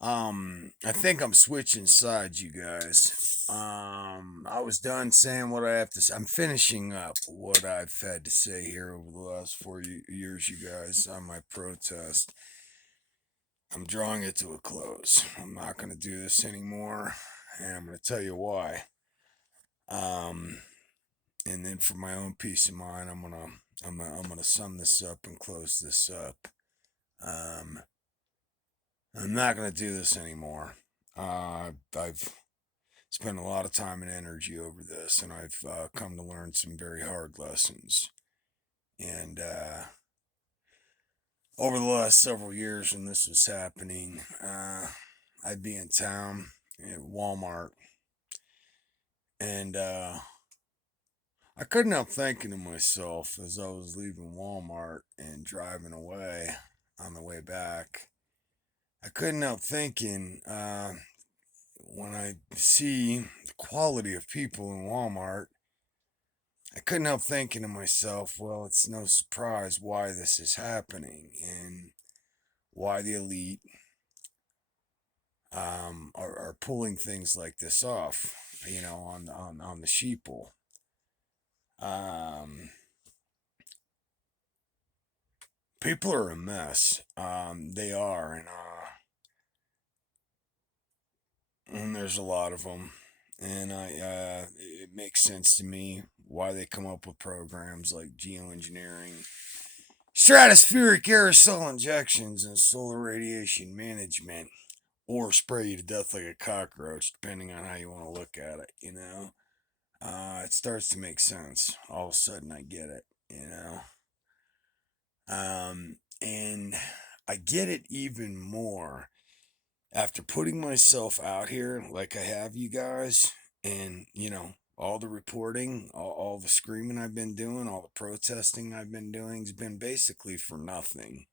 I think I'm switching sides, you guys. I was done saying what I have to say. I'm finishing up what I've had to say here over the last 4 years, you guys, on my protest. I'm drawing it to a close. I'm not going to do this anymore, and I'm going to tell you why. Um, and then for my own peace of mind, I'm gonna sum this up and close this up. Um, I'm not gonna do this anymore. I've spent a lot of time and energy over this, and I've come to learn some very hard lessons. And over the last several years, when this was happening, I'd be in town at Walmart, and I couldn't help thinking to myself as I was leaving Walmart and driving away on the way back. I couldn't help thinking when I see the quality of people in Walmart, I couldn't help thinking to myself, well, it's no surprise why this is happening and why the elite are pulling things like this off, on the sheeple. Um, People are a mess. They are, and there's a lot of them. And it makes sense to me why they come up with programs like geoengineering, stratospheric aerosol injections, and solar radiation management, or spray you to death like a cockroach, depending on how you want to look at it. It starts to make sense. All of a sudden, I get it. And I get it even more after putting myself out here like I have, you guys, and all the reporting, all the screaming I've been doing, all the protesting I've been doing has been basically for nothing.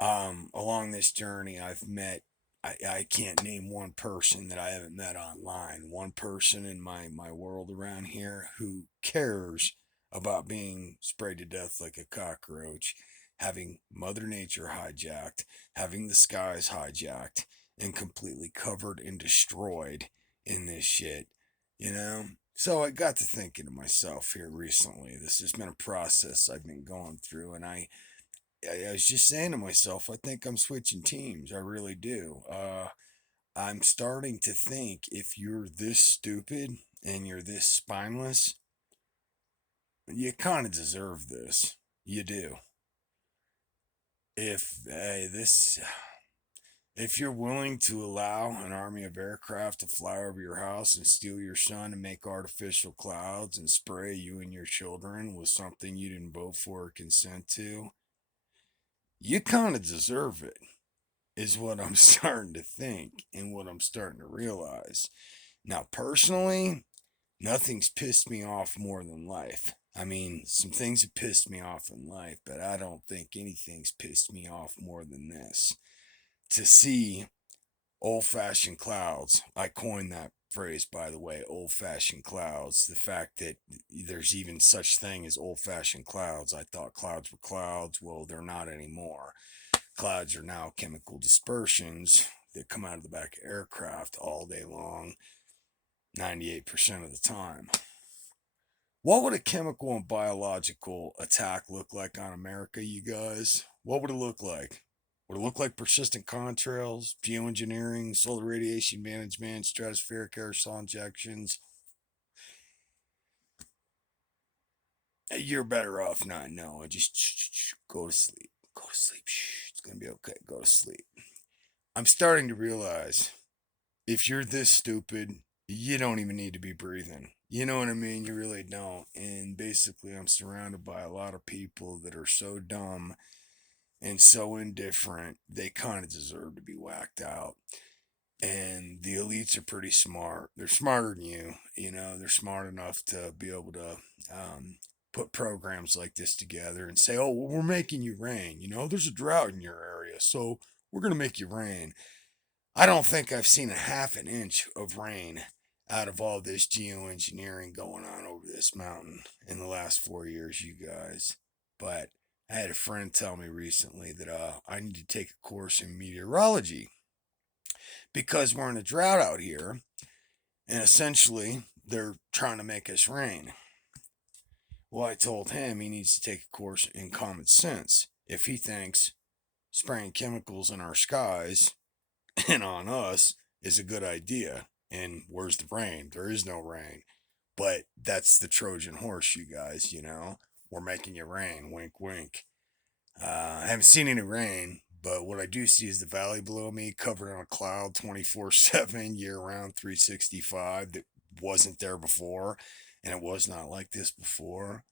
Along this journey, I've met, I can't name one person that I haven't met online, one person in my world around here who cares about being sprayed to death like a cockroach, having Mother Nature hijacked, having the skies hijacked, and completely covered and destroyed in this shit, you know? So I got to thinking to myself here recently. This has been a process I've been going through, and I was just saying to myself, I think I'm switching teams. I really do. I'm starting to think if you're this stupid and you're this spineless, you kind of deserve this. You do. If this, if you're willing to allow an army of aircraft to fly over your house and steal your sun and make artificial clouds and spray you and your children with something you didn't vote for or consent to, you kind of deserve it. Is what I'm starting to think and what I'm starting to realize. Now, personally, nothing's pissed me off more than life. I mean, some things have pissed me off in life, but I don't think anything's pissed me off more than this. To see old fashioned clouds, I coined that phrase, by the way, old fashioned clouds. The fact that there's even such thing as old fashioned clouds. I thought clouds were clouds. Well, they're not anymore. Clouds are now chemical dispersions that come out of the back of aircraft all day long, 98% of the time. What would a chemical and biological attack look like on America, you guys? What would it look like? Would it look like persistent contrails, geoengineering, solar radiation management, stratospheric aerosol injections? You're better off not knowing. Just go to sleep. Go to sleep. It's going to be okay. Go to sleep. I'm starting to realize if you're this stupid, you don't even need to be breathing. You know what I mean? You really don't. And basically, I'm surrounded by a lot of people that are so dumb and so indifferent, they kind of deserve to be whacked out. And the elites are pretty smart. They're smarter than you. They're smart enough to be able to put programs like this together and say, oh, well, we're making you rain. There's a drought in your area, so we're going to make you rain. I don't think I've seen a half an inch of rain out of all this geoengineering going on over this mountain in the last 4 years, you guys. But I had a friend tell me recently that I need to take a course in meteorology. because we're in a drought out here, and essentially they're trying to make us rain. Well, I told him he needs to take a course in common sense if he thinks spraying chemicals in our skies and on us is a good idea. And where's the rain? There is no rain. But that's the Trojan horse, you guys, you know? We're making it rain. Wink, wink. I haven't seen any rain, but what I do see is the valley below me covered in a cloud 24/7, year round, 365 that wasn't there before. And it was not like this before.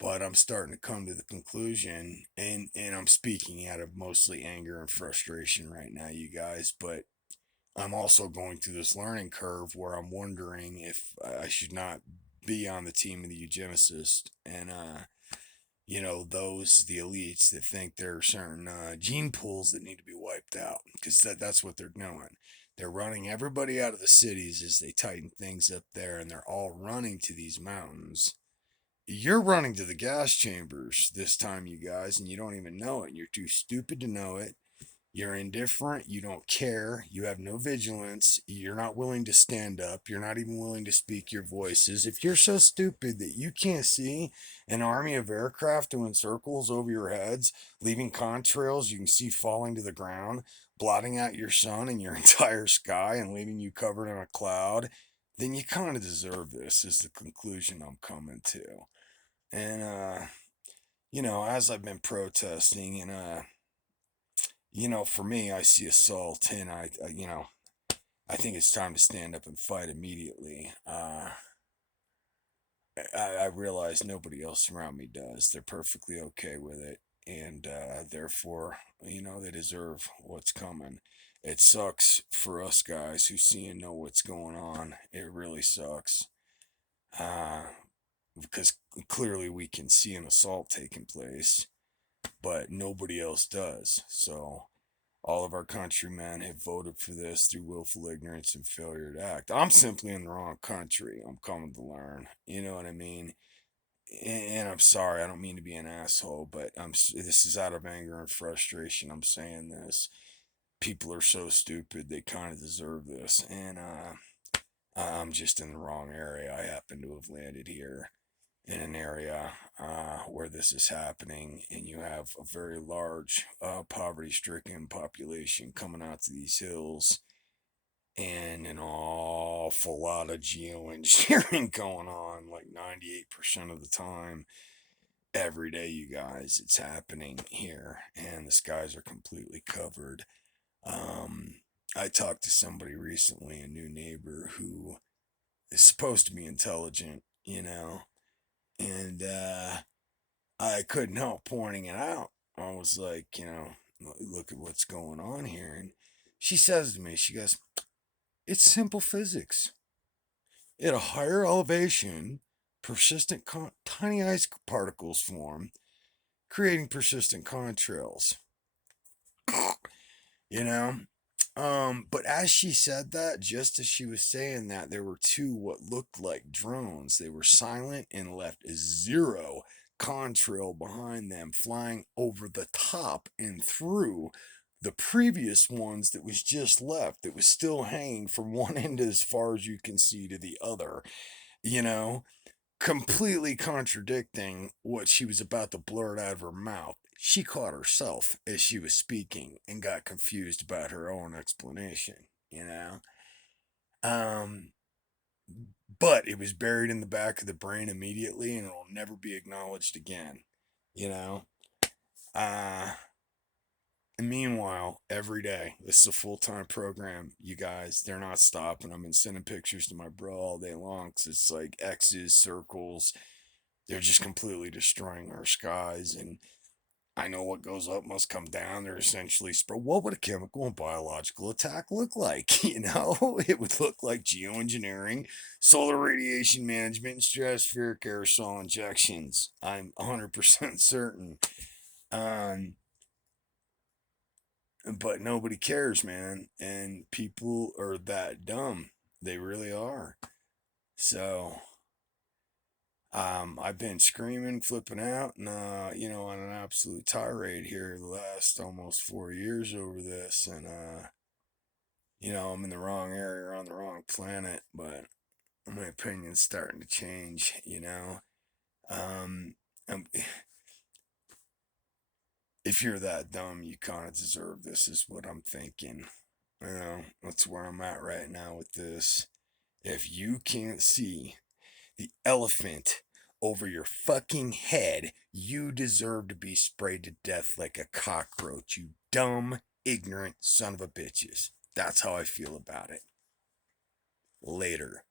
But I'm starting to come to the conclusion, and I'm speaking out of mostly anger and frustration right now, you guys, but I'm also going through this learning curve where I'm wondering if I should not be on the team of the eugenicists and the elites that think there are certain gene pools that need to be wiped out, because that's what they're doing. They're running everybody out of the cities as they tighten things up there, and they're all running to these mountains. You're running to the gas chambers this time, you guys, and you don't even know it. You're too stupid to know it. You're indifferent. You don't care. You have no vigilance. You're not willing to stand up. You're not even willing to speak your voices. If you're so stupid that you can't see an army of aircraft doing circles over your heads, leaving contrails you can see falling to the ground, blotting out your sun and your entire sky and leaving you covered in a cloud, then you kind of deserve this, is the conclusion I'm coming to. And, as I've been protesting and, for me, I see assault and I think it's time to stand up and fight immediately. I realize nobody else around me does. They're perfectly okay with it. And therefore, they deserve what's coming. It sucks for us guys who see and know what's going on. It really sucks. Uh, because clearly we can see an assault taking place, but nobody else does. So all of our countrymen have voted for this through willful ignorance and failure to act. I'm simply in the wrong country. I'm coming to learn. You know what I mean? And I'm sorry. I don't mean to be an asshole, but this is out of anger and frustration. I'm saying this. People are so stupid. They kind of deserve this. And I'm just in the wrong area. I happen to have landed here in an area where this is happening, and you have a very large poverty stricken population coming out to these hills, and an awful lot of geoengineering going on, like 98% of the time. Every day, you guys, it's happening here, and the skies are completely covered. Um, I talked to somebody recently, a new neighbor who is supposed to be intelligent, and I couldn't help pointing it out. I was like, look at what's going on here. And she says to me, she goes, it's simple physics. At a higher elevation, persistent tiny ice particles form, creating persistent contrails. you know? But as she said that, just as she was saying that, there were two what looked like drones. They were silent and left zero contrail behind them, flying over the top and through the previous ones that was just left, that was still hanging from one end as far as you can see to the other, you know? Completely contradicting what she was about to blurt out of her mouth. She caught herself as she was speaking and got confused about her own explanation. Um, but it was buried in the back of the brain immediately, and it'll never be acknowledged again, you know? Uh, and meanwhile, every day, this is a full-time program, you guys. They're not stopping. I've been sending pictures to my bro all day long, because it's like X's, circles. They're just completely destroying our skies. And I know what goes up must come down. They're essentially what would a chemical and biological attack look like? It would look like geoengineering, solar radiation management, and stratospheric aerosol injections. I'm 100% certain. Um, but nobody cares, man. And people are that dumb. They really are. So, I've been screaming, flipping out, and on an absolute tirade here the last almost 4 years over this, and I'm in the wrong area or on the wrong planet, but my opinion's starting to change, Um, um, if you're that dumb, you kind of deserve this, is what I'm thinking. That's where I'm at right now with this. If you can't see the elephant over your fucking head, you deserve to be sprayed to death like a cockroach, you dumb, ignorant son of a bitches. That's how I feel about it. Later.